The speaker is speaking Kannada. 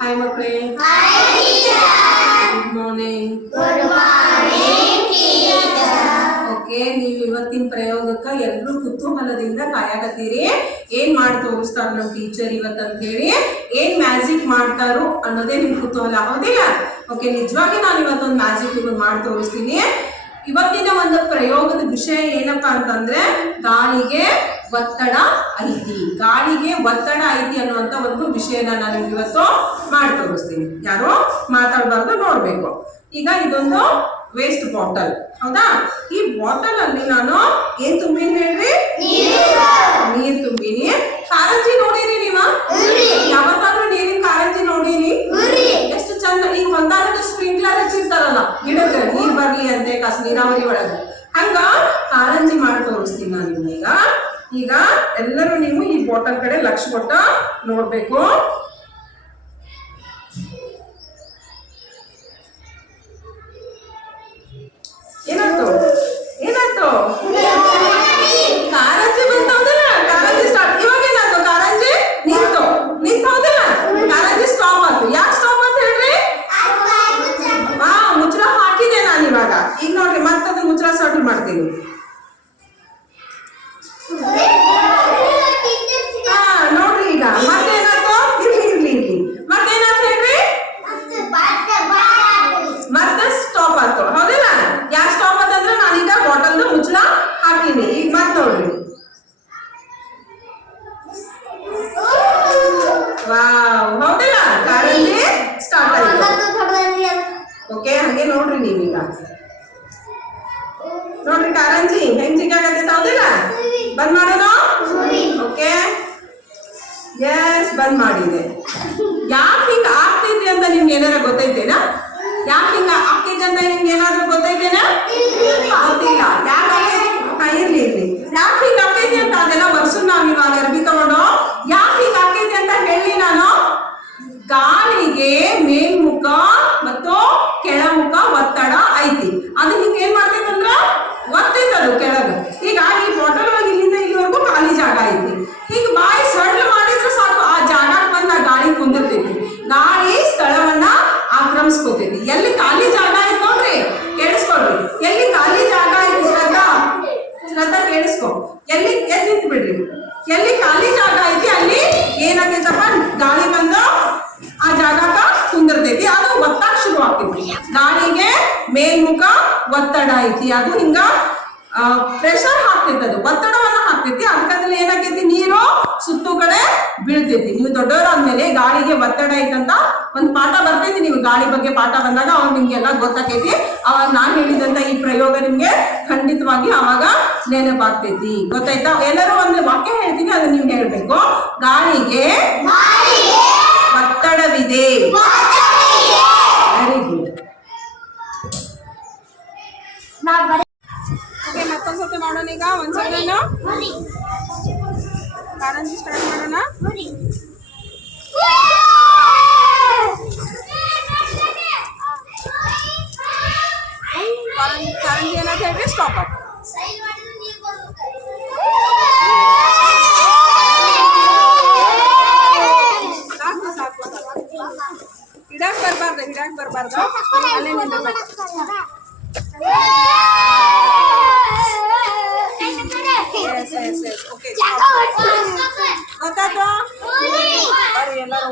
ಹಾಯ್ ಮಕ್ಕಳೇ. Good morning. ಓಕೆ, ನೀವು ಇವತ್ತಿನ ಪ್ರಯೋಗಕ್ಕೆ ಎಲ್ಲರೂ ಕುತೂಹಲದಿಂದ ಕಾಯಕತ್ತೀರಿ. ಏನ್ ಮಾಡಿ ತೋರಿಸ್ತಾರ ನಮ್ಮ ಟೀಚರ್ ಇವತ್ತು ಅಂತ ಹೇಳಿ, ಏನ್ ಮ್ಯಾಜಿಕ್ ಮಾಡ್ತಾರೋ ಅನ್ನೋದೇ ನಿಮ್ ಕುತೂಹಲ, ಹೌದಿಲ್ಲ? ಓಕೆ, ನಿಜವಾಗಿ ನಾನು ಇವತ್ತೊಂದು ಮ್ಯಾಜಿಕ್ ಮಾಡಿ ತೋರಿಸ್ತೀನಿ. ಇವತ್ತಿನ ಒಂದು ಪ್ರಯೋಗದ ವಿಷಯ ಏನಪ್ಪಾ ಅಂತಂದ್ರೆ ಗಾಳಿಗೆ ಒತ್ತಡ ಐತಿ. ಗಾಳಿಗೆ ಒತ್ತಡ ಐತಿ ಅನ್ನುವಂತ ಒಂದು ವಿಷಯನ ನಾನು ಇವತ್ತು ಮಾಡಿ ತೋರಿಸ್ತೀನಿ. ಯಾರು ಮಾತಾಡಬಾರ್ದು, ನೋಡ್ಬೇಕು. ಈಗ ಇದೊಂದು ವೇಸ್ಟ್ ಬಾಟಲ್, ಹೌದಾ? ಈ ಬಾಟಲ್ ಅಲ್ಲಿ ನಾನು ಏನ್ ತುಂಬಿನಿ ಹೇಳ್ರಿ? ನೀರ್ ತುಂಬಿನಿ. ಕಾರಂಜಿ ನೋಡಿರಿ ನೀವ? ಯಾವತ್ತಾದ್ರೂ ನೀರಿನ ಕಾರಂಜಿ ನೋಡಿರಿ? ಎಷ್ಟು ಚಂದ. ಈಗ ಹೊಂದಾಟ ಸ್ಪ್ರಿಂಕ್ಲರ್ ಹಚ್ಚಿರ್ತಾರಲ್ಲ ಗಿಡಕ್ಕೆ ನೀರ್ ಬರ್ಲಿ ಅಂತೆ ನೀರಾವರಿ ಒಳಗ, ಹಂಗ ಕಾರಂಜಿ ಮಾಡಿ ತೋರಿಸ್ತೀನಿ ನಾನು ನಿಮ್ಗೆ. ಈಗ ಎಲ್ಲರೂ ನೀವು ಈ ಬಾಟಲ್ ಕಡೆ ಲಕ್ಷ್ಯ ಕೊಟ್ಟ ನೋಡ್ಬೇಕು. ಏನಾಯ್ತು? ಕಾರಂಜಿ ಬಂತೌದಿಲ್ಲ? ಕಾರಂಜಿ ಸ್ಟಾರ್ಟ್. ಇವಾಗ ಏನಾಯ್ತು? ಕಾರಂಜಿ ನಿಂತು ಹೌದಿಲ್ಲ? ಕಾರಂಜಿ ಸ್ಟಾಪ್ ಆಯ್ತು. ಯಾಕೆ ಸ್ಟಾಪ್ ಅಂತ ಹೇಳ್ರಿ? ಮುಚ್ಚಳ ಹಾಕಿದೆ ನಾನು ಇವಾಗ. ಈಗ ನೋಡ್ರಿ, ಮತ್ತದ ಮುಚ್ಚಳ ಸಟಲ್ ಮಾಡ್ತೀನಿ. ನೋಡ್ರಿ, ಈಗ ಮತ್ತೇನಾಯ್ತು? ಇರ್ಲಿ ಮತ್ತೇನಾಯ್ತು ಹೇಳ್ರಿ? ಮತ್ತೆ ಸ್ಟಾಪ್ ಆಯ್ತು, ಹೌದಿಲ್ಲ? ಯಾಕೆ ಸ್ಟಾಪ್ ಆತಂದ್ರೆ ನಾನೀಗ ಬಾಟಲ್ದು ಮುಚ್ಚಳ ಹಾಕಿನಿ. ಈಗ ಮತ್ತೆ ನೋಡ್ರಿ, ವಾವ್, ಹೌದಿಲ್ಲ? ಕಾರಂಜಿ ಸ್ಟಾರ್ಟ್ ಆಯ್ತು. ಓಕೆ, ಹಂಗೆ ನೋಡ್ರಿ ನೀವೀಗ. ನೋಡ್ರಿ ಕಾರಂಜಿ ಹೆಂಗ್ ಜಿಗಾಗತ್ತೈತೆ, ಹೌದಿಲ್ಲ? ಬಂದ್ ಮಾಡೋಣ. ಓಕೆ, ಎಸ್, ಬಂದ್ ಮಾಡಿದೆ. ಯಾಕೆ ಹಿಂಗ ಆಗ್ತೈತಿ ಅಂತ ನಿಮ್ಗೆ ಏನಾರ ಗೊತ್ತೈತೇನಾ? ಯಾಕೆ ಹಿಂಗ ಆಗ್ತೈತಿ ಅಂತ ನಿಮ್ಗೆ ಏನಾದ್ರೂ ಗೊತ್ತೈತೇನಾ? ಗೊತ್ತಿಲ್ಲ. ಯಾಕೆ ಇರ್ಲಿ ಯಾಕೆ ಹಿಂಗ ಆಗ್ತೈತಿ ಅಂತ ಅದೆಲ್ಲ ಬರ್ಸು. ನಾವ್ ಇವಾಗ ಅರ್ಬಿ ತಗೊಂಡು ಯಾಕೆ ಹಿಂಗ ಆಗ್ತೈತಿ ಅಂತ ಹೇಳಿ ನಾನು. ಗಾಳಿಗೆ ಮೇಲ್ಮುಖ ಮತ್ತು ಕೆಳಮುಖ ಒತ್ತಡ ಐತಿ. ಅದು ಹಿಂಗ ಏನ್ ಮಾಡ್ತೈತಿ ಅಂದ್ರ ಒತ್ತೈತಿ ಅದು ಕೆಳಗ. ಈಗ ಈ ಬಾಟಲ್ ಒಳಗೆ ಇಲ್ಲಿಂದ ಇಲ್ಲಿವರೆಗೂ ಖಾಲಿ ಜಾಗ ಐತಿ. ಈಗ ಬಾಯಿ ಸಡ್ಲ ಮಾಡಿದ್ರೆ ಸಾಕು, ಆ ಜಾಗ ಬಂದ ಗಾಳಿ ಕುಂದಿರ್ತೈತಿ. ಗಾಳಿ ಸ್ಥಳವನ್ನ ಆಕ್ರಮಿಸ್ಕೋತೈತಿ. ಎಲ್ಲಿ ಖಾಲಿ ಜಾಗ ಐತಿ ನೋಡ್ರಿ, ಕೇಳಿಸ್ಕೊಳ್ರಿ. ಎಲ್ಲಿ ಖಾಲಿ ಜಾಗ ಐತಿ, ಶ್ರದ್ಧಾ ಕೇಳಿಸ್ಕೊ. ಎಲ್ಲಿ ನಿಂತು ಬಿಡ್ರಿ. ಎಲ್ಲಿ ಖಾಲಿ ಜಾಗ ಐತಿ ಅಲ್ಲಿ ಏನಾಗೈತಪ್ಪ, ಗಾಳಿ ಬಂದು ಆ ಜಾಗಕ್ಕ ಕುಂದಿರ್ತೈತಿ. ಅದು ಒತ್ತಡ ಶುರು ಆಗ್ತೈತಿ. ಗಾಳಿಗೆ ಮೇಲ್ಮುಖ ಒತ್ತಡ ಐತಿ. ಅದು ಹಿಂಗ ಪ್ರೆಷರ್ ಹಾಕ್ತೈತಿ, ಅದು ಒತ್ತಡವನ್ನ ಹಾಕ್ತೈತಿ. ಅದಕ್ಕಂದ್ರೆ ಏನಾಗೈತಿ, ನೀರು ಸುತ್ತು ಕಡೆ ಬೀಳ್ತೈತಿ. ನೀವು ದೊಡ್ಡವರಾದ್ಮೇಲೆ ಗಾಳಿಗೆ ಒತ್ತಡ ಐತಂತ ಒಂದ್ ಪಾಠ ಬರ್ತೈತಿ. ನೀವು ಗಾಳಿ ಬಗ್ಗೆ ಪಾಠ ಬಂದಾಗ ಅವಾಗ ನಿಮ್ಗೆಲ್ಲ ಗೊತ್ತಾಕೈತಿ. ಅವಾಗ ನಾನ್ ಹೇಳಿದಂತ ಈ ಪ್ರಯೋಗ ನಿಮ್ಗೆ ಖಂಡಿತವಾಗಿ ಅವಾಗ ನೆನಪಾಗ್ತೈತಿ. ಗೊತ್ತಾಯ್ತಾ? ಎಲ್ಲರೂ ಒಂದು ವಾಕ್ಯ ಹೇಳ್ತೀನಿ, ಅದನ್ನ ನೀವು ಹೇಳ್ಬೇಕು. ಗಾಳಿಗೆ ಒತ್ತಡವಿದೆ. Very good. ಓಕೆ, ಮತ್ತೊಂದ್ಸತಿ ಮಾಡೋಣ. ಈಗ ಒಂದ್ಸಲ ಕಾರಂಜಿ ಸ್ಟಾರ್ಟ್ ಮಾಡೋಣ. ಕಾರಂಜಿ ಏನಾದ್ರು ಹೇಳ್ರಿ, ಸ್ಟಾಪ್ ಆಯ್ತು. ಹಿಡಾಕ್ ಬರ್ಬಾರ್ದು ಅಲ್ಲೇ ನಿಂದಿರ್ಬೇಕು. ಓಕೆ, ಗೊತ್ತಾಯ್ತು? ಎಲ್ಲರೂ